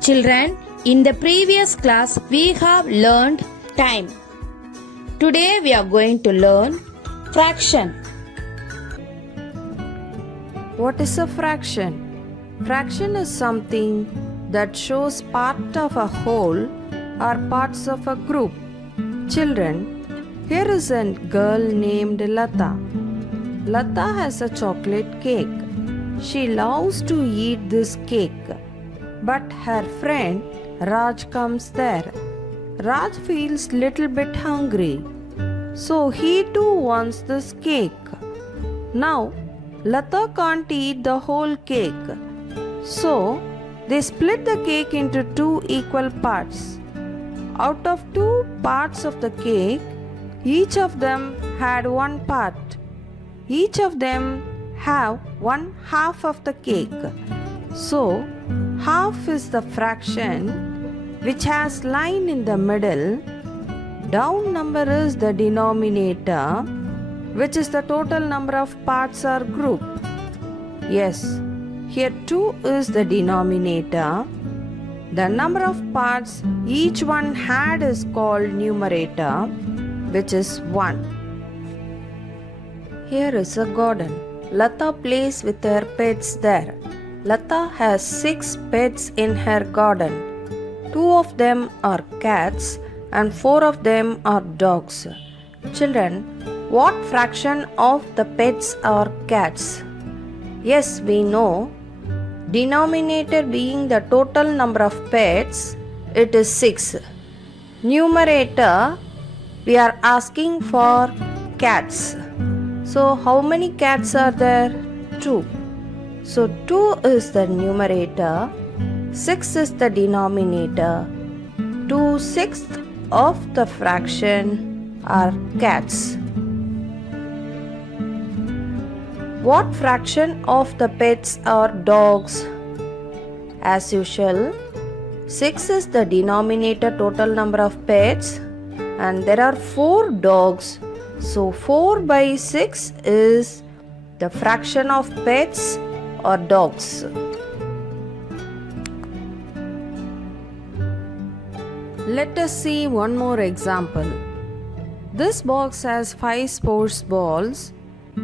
Children, in the previous class we have learned time. Today we are going to learn fraction. What is a fraction? Fraction is something that shows part of a whole or parts of a group. Children, here is a girl named Lata. Lata has a chocolate cake. She loves to eat this cake. But her friend Raj comes there. Raj feels little bit hungry. So he too wants this cake. Now, Lata can't eat the whole cake. So, they split the cake into two equal parts. Out of two parts of the cake, each of them had one part. Each of them have one half of the cake. So, half is the fraction which has line in the middle. Down number is the denominator, which is the total number of parts or group. Yes, here 2 is the denominator. The number of parts each one had is called numerator, which is 1. Here is a garden. Lata plays with her pets there. Lata has 6 pets in her garden. 2 of them are cats and 4 of them are dogs. Children, what fraction of the pets are cats? Yes, we know. Denominator being the total number of pets, it is 6. Numerator, we are asking for cats. So, how many cats are there? 2. So, 2 is the numerator, 6 is the denominator. 2/6 of the fraction are cats. What fraction of the pets are dogs? As usual, 6 is the denominator total number of pets and there are 4 dogs. So 4 by 6 is the fraction of pets or dogs. Let us see one more example. This box has 5 sports balls.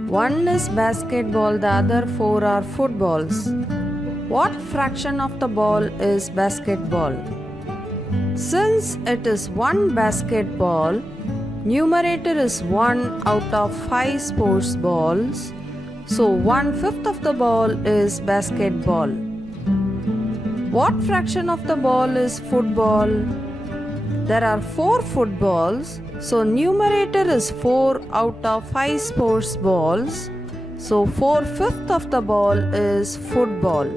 One is basketball, the other 4 are footballs. What fraction of the ball is basketball? Since it is 1 basketball, numerator is 1 out of 5 sports balls. So 1/5 of the ball is basketball. What fraction of the ball is football? There are 4 footballs. So numerator is 4 out of 5 sports balls. So 4/5 of the ball is football.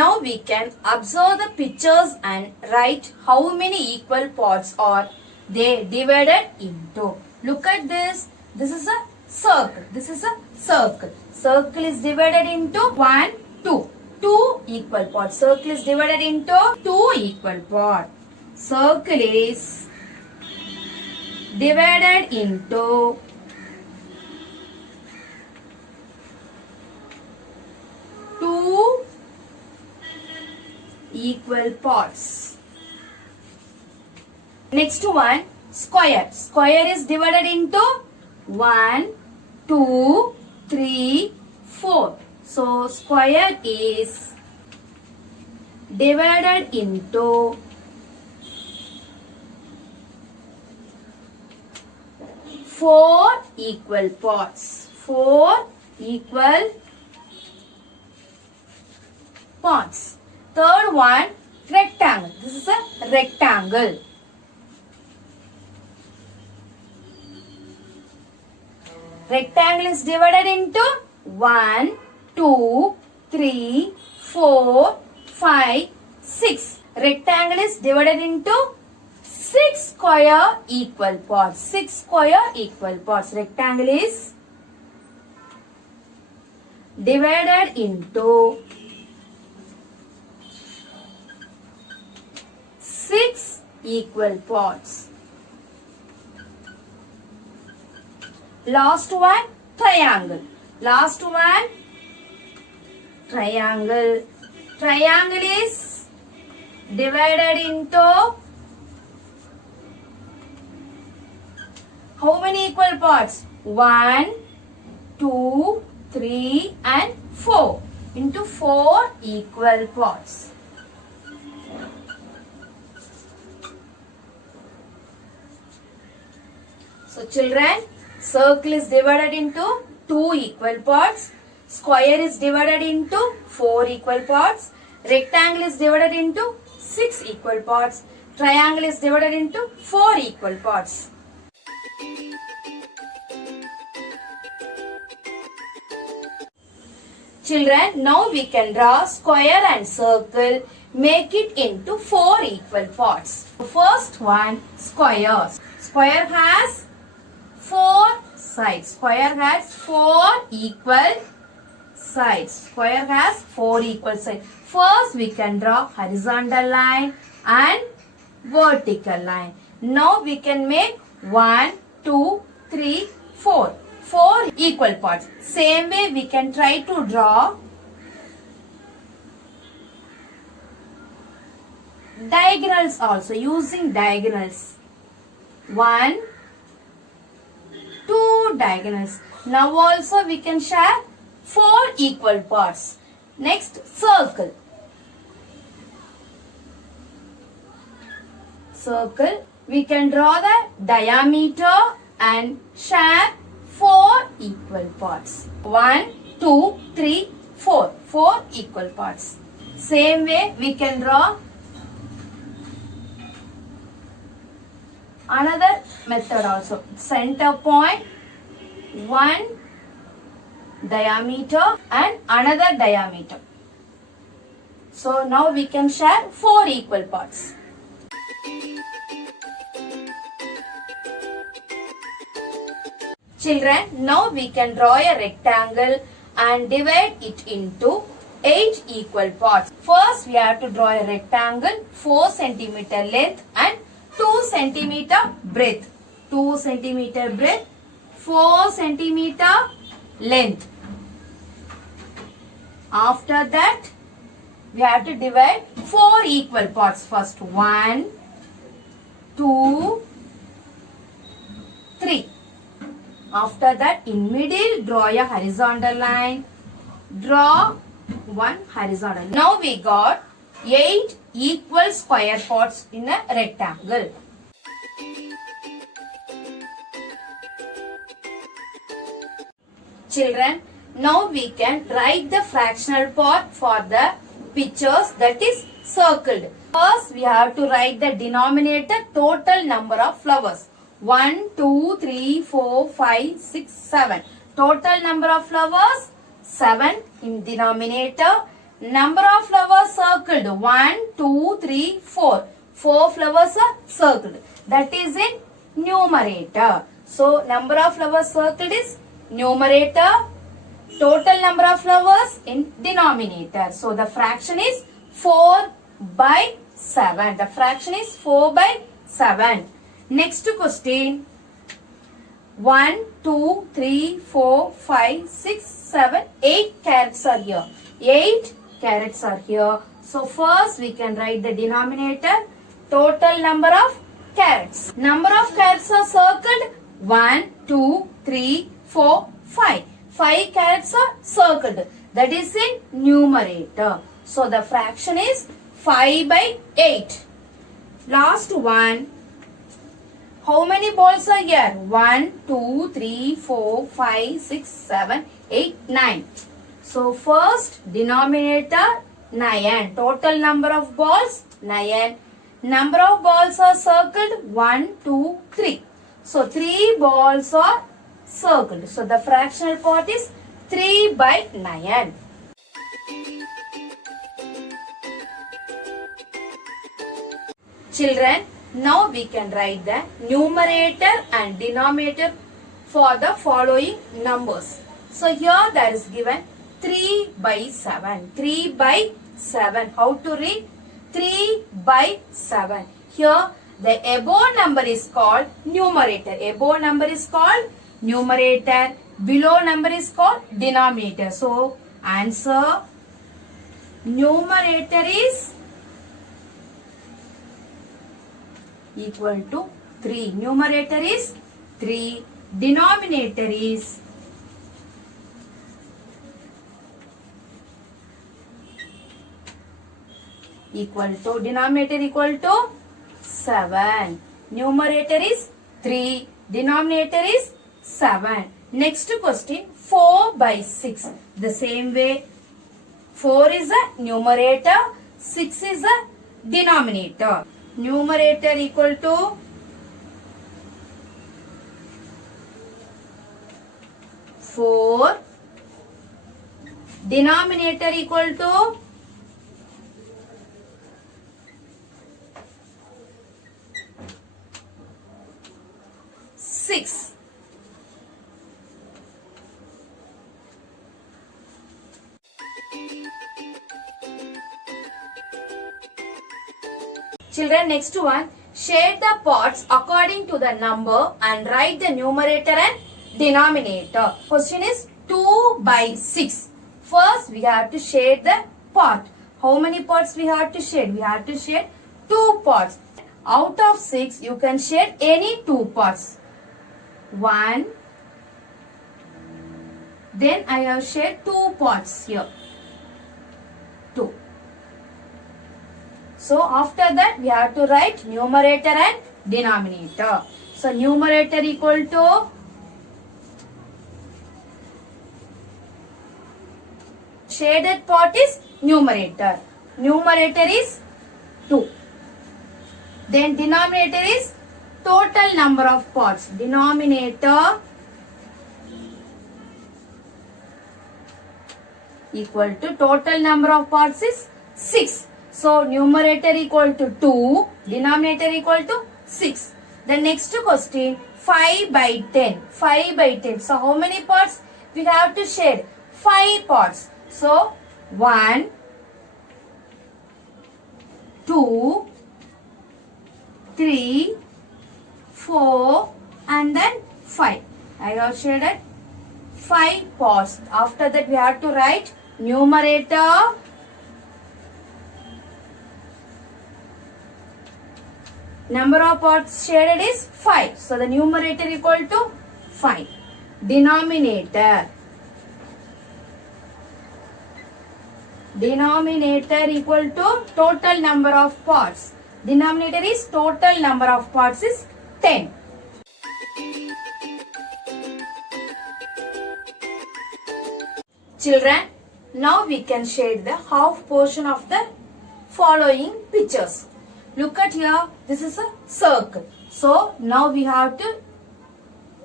Now we can observe the pictures and write how many equal parts are they divided into. Look at this. This is a circle. This is a circle. Circle is divided into 1, 2. 2 equal parts. Circle is divided into 2 equal parts. Circle is divided into 2 equal parts. Next one, square. Square is divided into 1, 2, 3, 4. So square is divided into 4 equal parts. 4 equal parts. Third one, rectangle. This is a rectangle. Rectangle is divided into 1, 2, 3, 4, 5, 6. Rectangle is divided into 6 square equal parts. 6 square equal parts. Rectangle is divided into 6 equal parts. Last one, triangle. Last one, triangle. Triangle is divided into how many equal parts? 1, 2, 3 and 4. Into 4 equal parts. So children, circle is divided into 2 equal parts. Square is divided into 4 equal parts. Rectangle is divided into 6 equal parts. Triangle is divided into 4 equal parts. Children, now we can draw square and circle. Make it into 4 equal parts. First one, square. Square has 4 sides. Square has 4 equal sides. Square has 4 equal sides. First we can draw horizontal line and vertical line. Now we can make 1, 2, 3, 4. 4 equal parts. Same way we can try to draw diagonals also, using diagonals. 1, 2 diagonals. Now also we can share 4 equal parts. Next, circle. Circle. We can draw the diameter and share 4 equal parts. 1, 2, 3, 4. 4 equal parts. Same way we can draw another method also. Center point, 1 diameter and another diameter. So now we can share 4 equal parts. Children, now we can draw a rectangle and divide it into 8 equal parts. First we have to draw a rectangle 4 cm length and 2 cm breadth. 2 cm breadth, 4 cm length. After that, we have to divide 4 equal parts. First 1, 2, 3. After that, in middle, draw a horizontal line. Draw one horizontal. Now we got 8 equal square parts in a rectangle. Children, now we can write the fractional part for the pictures that is circled. First, we have to write the denominator total number of flowers. 1, 2, 3, 4, 5, 6, 7. Total number of flowers 7 in denominator. Number of flowers circled 1, 2, 3, 4. 4 flowers are circled. That is in numerator. So number of flowers circled is numerator. Total number of flowers in denominator. So the fraction is 4 by 7. The fraction is 4 by 7. Next question. 1, 2, 3, 4, 5, 6, 7, 8 carrots are here. 8 carrots are here. So first we can write the denominator. Total number of carrots. Number of carrots are circled. 1, 2, 3, 4, 5. 5 carrots are circled. That is in numerator. So the fraction is 5 by 8. Last one. How many balls are here? 1, 2, 3, 4, 5, 6, 7, 8, 9. So first denominator 9. Total number of balls 9. Number of balls are circled 1, 2, 3. So 3 balls are circled. So the fractional part is 3 by 9. Children, now we can write the numerator and denominator for the following numbers. So here there is given 3 by 7. 3 by 7. How to read? 3 by 7. Here the above number is called numerator. Above number is called numerator. Below number is called denominator. So answer numerator is equal to 3. Numerator is 3. Denominator is equal to, denominator equal to 7. Numerator is 3. Denominator is 7. Next question, 4 by 6. The same way, 4 is a numerator, 6 is a denominator. Numerator equal to 4. Denominator equal to 6. Children, next one. Shade the parts according to the number and write the numerator and denominator. Question is 2 by 6. First, we have to shade the part. How many parts we have to shade? We have to shade 2 parts. Out of 6, you can shade any 2 parts. 1. Then I have shaded 2 parts here. 2. So after that we have to write numerator and denominator. So numerator equal to shaded part is numerator. Numerator is 2. Then denominator is total number of parts. Denominator equal to total number of parts is 6. So numerator equal to 2, denominator equal to 6. The next question, 5 by 10. 5 by 10. So how many parts we have to shade? 5 parts. So 1, 2, 3, 4 and then 5. I have shaded 5 parts. After that we have to write numerator number of parts shaded is 5. So the numerator equal to 5. Denominator equal to total number of parts. Denominator is total number of parts is 10. Children, now we can shade the half portion of the following pictures. Look at here, this is a circle. So now we have to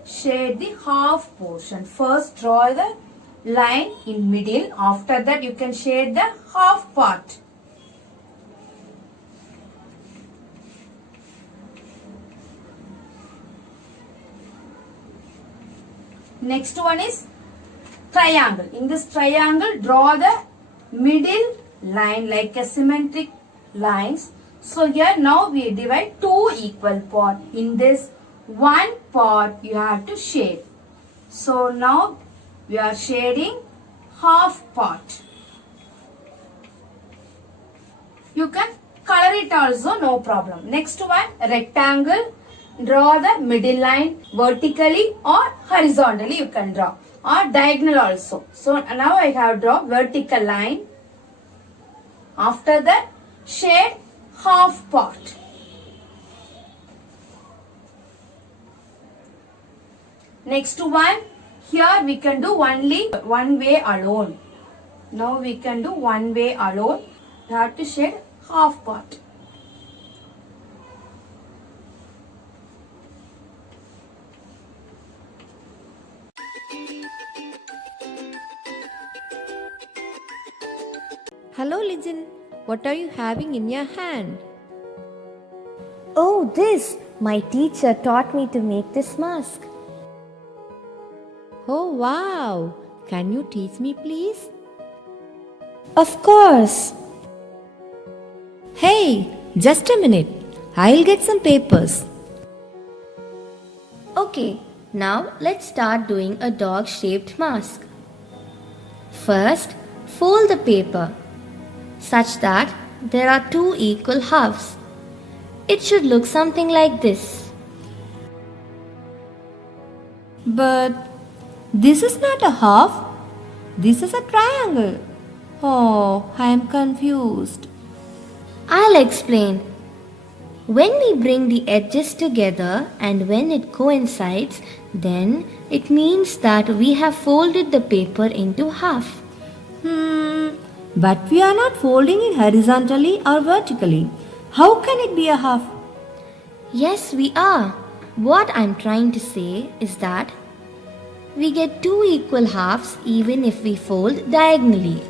shade the half portion. First draw the line in middle. After that you can shade the half part. Next one is triangle. In this triangle, draw the middle line like a symmetric lines. So here now we divide 2 equal part. In this one part you have to shade. So now we are shading half part. You can color it also, no problem. Next one, rectangle. Draw the middle line vertically or horizontally you can draw, or diagonal also. So now I have draw vertical line. After that shade half part. Next one, here we can do only one way alone. Now we can do one way alone. You have to shade half part. Hello, Legend. What are you having in your hand? Oh, this! My teacher taught me to make this mask. Oh, wow. Can you teach me, please? Of course! Hey, just a minute. I'll get some papers. Okay, Now let's start doing a dog-shaped mask. First, fold the paper such that there are two equal halves. It should look something like this. But this is not a half. This is a triangle. Oh, I am confused. I'll explain. When we bring the edges together and when it coincides, then it means that we have folded the paper into half. But we are not folding it horizontally or vertically. How can it be a half? Yes, we are. What I'm trying to say is that we get two equal halves even if we fold diagonally.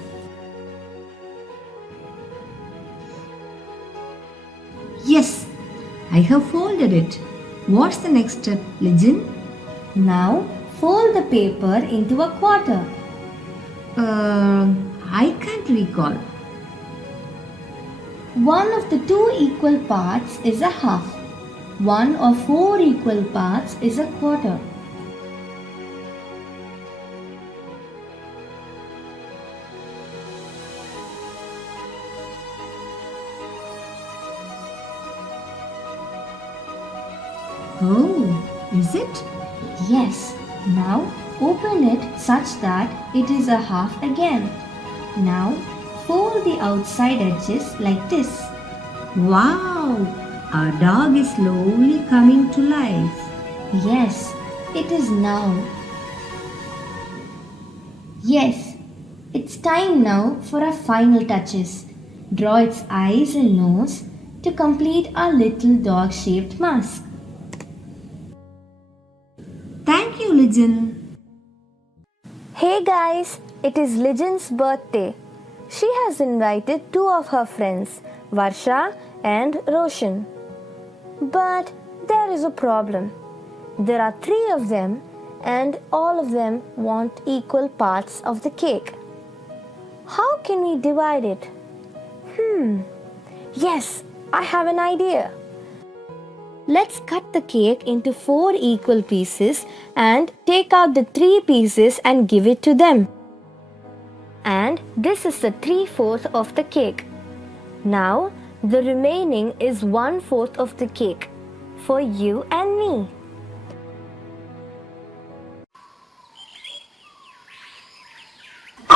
Yes, I have folded it. What's the next step, Lijin? Now fold the paper into a quarter. I can't recall. One of the two equal parts is a half. One of four equal parts is a quarter. Oh, is it? Yes. Now open it such that it is a half again. Now fold the outside edges like this. Wow, our dog is slowly coming to life. Yes, it is now. Yes, it's time now for our final touches. Draw its eyes and nose to complete our little dog-shaped mask. Thank you, Lijin. Hey guys, it is Lijin's birthday. She has invited two of her friends, Varsha and Roshan. But there is a problem. There are three of them and all of them want equal parts of the cake. How can we divide it? Yes, I have an idea. Let's cut the cake into 4 equal pieces and take out the 3 pieces and give it to them. And this is the 3/4 of the cake. Now the remaining is 1/4 of the cake for you and me.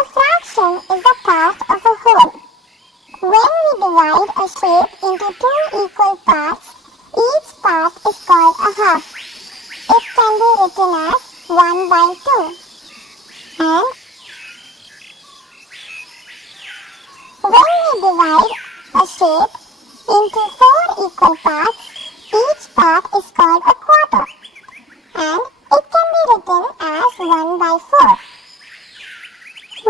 A fraction is a part of a whole. When we divide a shape into 2 equal parts, each part is called a half. It can be written as 1/2. And when we divide a shape into 4 equal parts, each part is called a quarter. And it can be written as 1/4.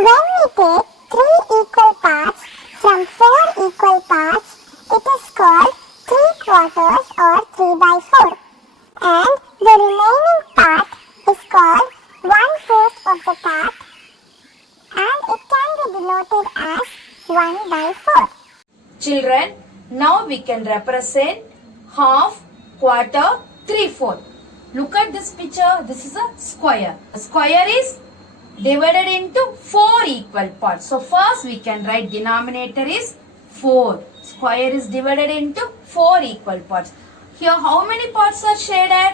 When we take 3 equal parts from 4 equal parts, it is called 3/4 or 3/4. And the remaining part is called 1/4 of the part, and it can be denoted as 1/4. Children, now we can represent half, quarter, 3/4. Look at this picture. This is a square. A square is divided into 4 equal parts. So first we can write denominator is 4. Square is divided into 4 equal parts. Here how many parts are shaded?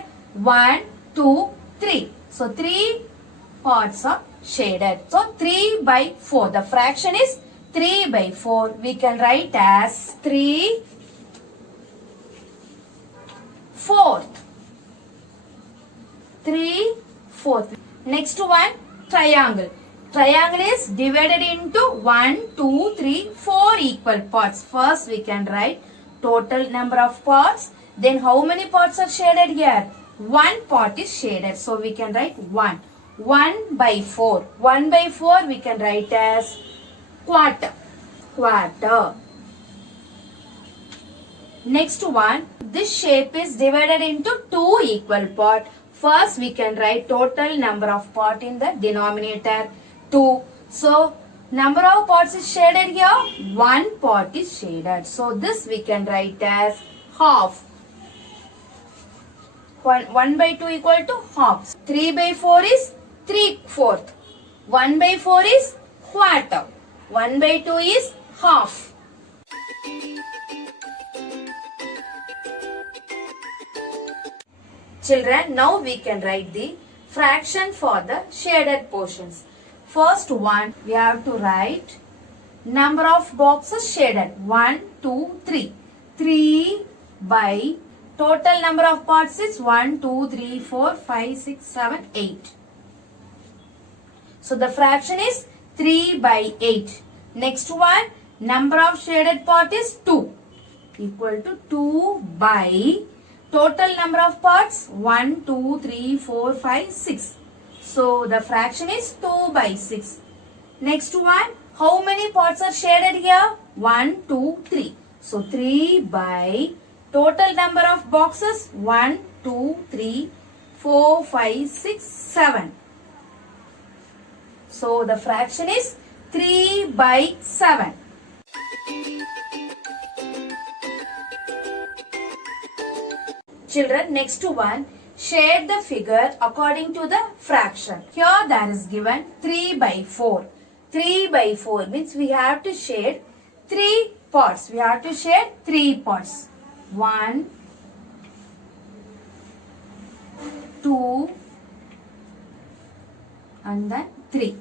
1, 2, 3. So 3 parts are shaded. So 3/4. The fraction is 3/4. We can write as 3/4. 3/4. Next one, triangle. Triangle is divided into 1, 2, 3, 4 equal parts. First we can write total number of parts. Then how many parts are shaded here? 1 part is shaded. So we can write 1. 1/4. 1/4 we can write as quarter. Quarter. Next one, this shape is divided into 2 equal parts. First we can write total number of parts in the denominator 2. So number of parts is shaded here. 1 part is shaded. So this we can write as half. 1 by 2 equal to half. 3 by 4 is 3/4. 1 by 4 is quarter. 1 by 2 is half. Children, now we can write the fraction for the shaded portions. First one, we have to write number of boxes shaded. 1, 2, 3. 3 by total number of parts is 1, 2, 3, 4, 5, 6, 7, 8. So the fraction is 3 by 8. Next one, number of shaded part is 2. Equal to 2 by total number of parts 1, 2, 3, 4, 5, 6. So the fraction is 2 by 6. Next one, how many parts are shaded here? 1, 2, 3. So 3 by total number of boxes 1, 2, 3, 4, 5, 6, 7. So the fraction is 3 by 7. Children, next one, shade the figure according to the fraction. Here there is given 3 by 4. 3 by 4 means we have to shade 3 parts. We have to shade 3 parts. 1, 2 and then 3.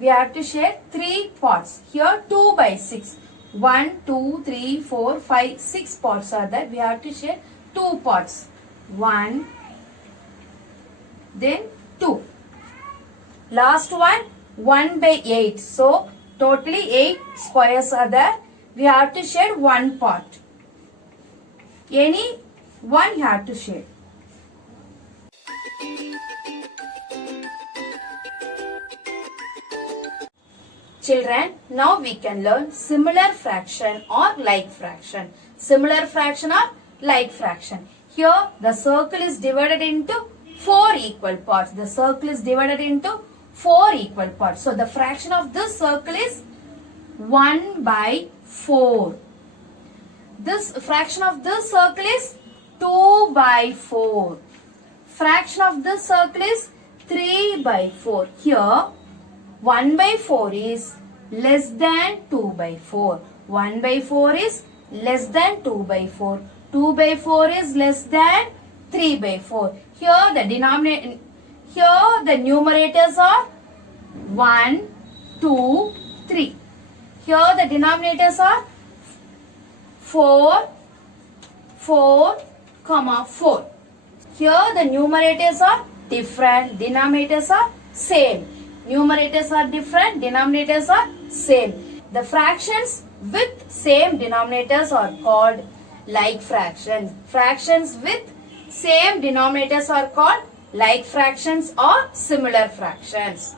We have to shade 3 parts. Here 2 by 6. 1, 2, 3, 4, 5, 6 parts are there. We have to shade 2 parts. 1, then 2. Last one, 1 by 8. So, totally 8 squares are there. We have to shade 1 part. Any one you have to shade. Children, now we can learn similar fraction or like fraction. Similar fraction or like fraction. Here the circle is divided into 4 equal parts. The circle is divided into 4 equal parts. So the fraction of this circle is 1 by 4. This fraction of this circle is 2 by 4. Fraction of this circle is 3 by 4. Here 1 by 4 is less than 2 by 4. 1 by 4 is less than 2 by 4. 2 by 4 is less than 3 by 4. Here the numerators are 1, 2, 3. Here the denominators are 4, 4, 4. Here the numerators are different, denominators are same. Numerators are different, denominators are same. The fractions with same denominators are called like fractions. Fractions with same denominators are called like fractions or similar fractions.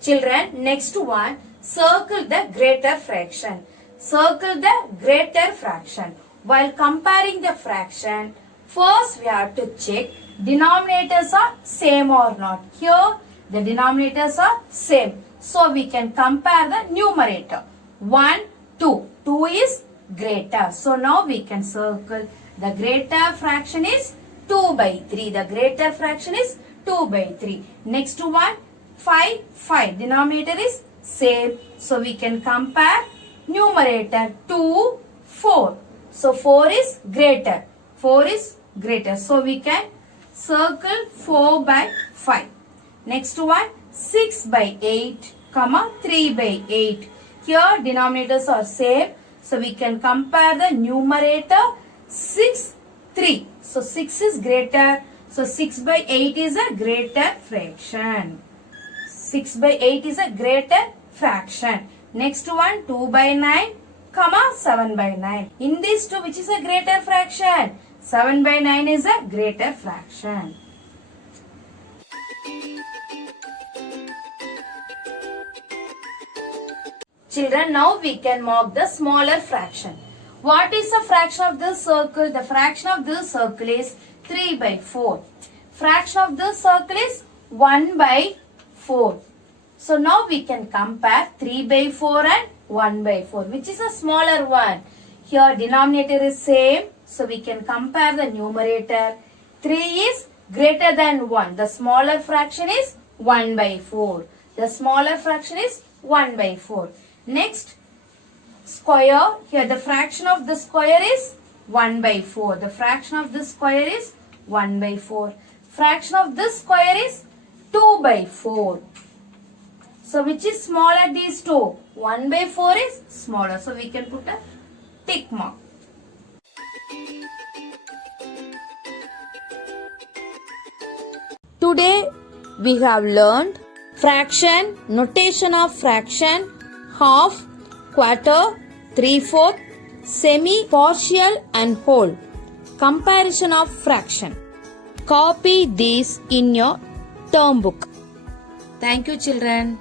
Children, next one, circle the greater fraction. Circle the greater fraction. While comparing the fraction, first we have to check denominators are same or not. Here the denominators are same. So we can compare the numerator. 1, 2. 2 is greater. So now we can circle the greater fraction is 2 by 3. The greater fraction is 2 by 3. Next one, 5, 5. Denominator is same. So we can compare numerator 2, 4. So 4 is greater. 4 is greater. So we can circle 4 by 5. Next one, 6 by 8, 3 by 8. Here denominators are same. So we can compare the numerator 6, 3. So 6 is greater. So 6 by 8 is a greater fraction. 6 by 8 is a greater fraction. Next one, 2 by 9, 7 by 9. In these two, which is a greater fraction? 7 by 9 is a greater fraction. Children, now we can mark the smaller fraction. What is the fraction of this circle? The fraction of this circle is 3 by 4. Fraction of this circle is 1 by 4. So now we can compare 3 by 4 and 1 by 4. Which is a smaller one? Here denominator is same. So we can compare the numerator. 3 is greater than 1. The smaller fraction is 1 by 4. The smaller fraction is 1 by 4. Next, square. Here the fraction of the square is 1 by 4. The fraction of this square is 1 by 4. Fraction of this square is 2 by 4. So which is smaller, these two? 1 by 4 is smaller. So we can put a tick mark. Today we have learned fraction, notation of fraction, half, quarter, 3/4, semi, partial and whole. Comparison of fraction. Copy these in your term book. Thank you, children.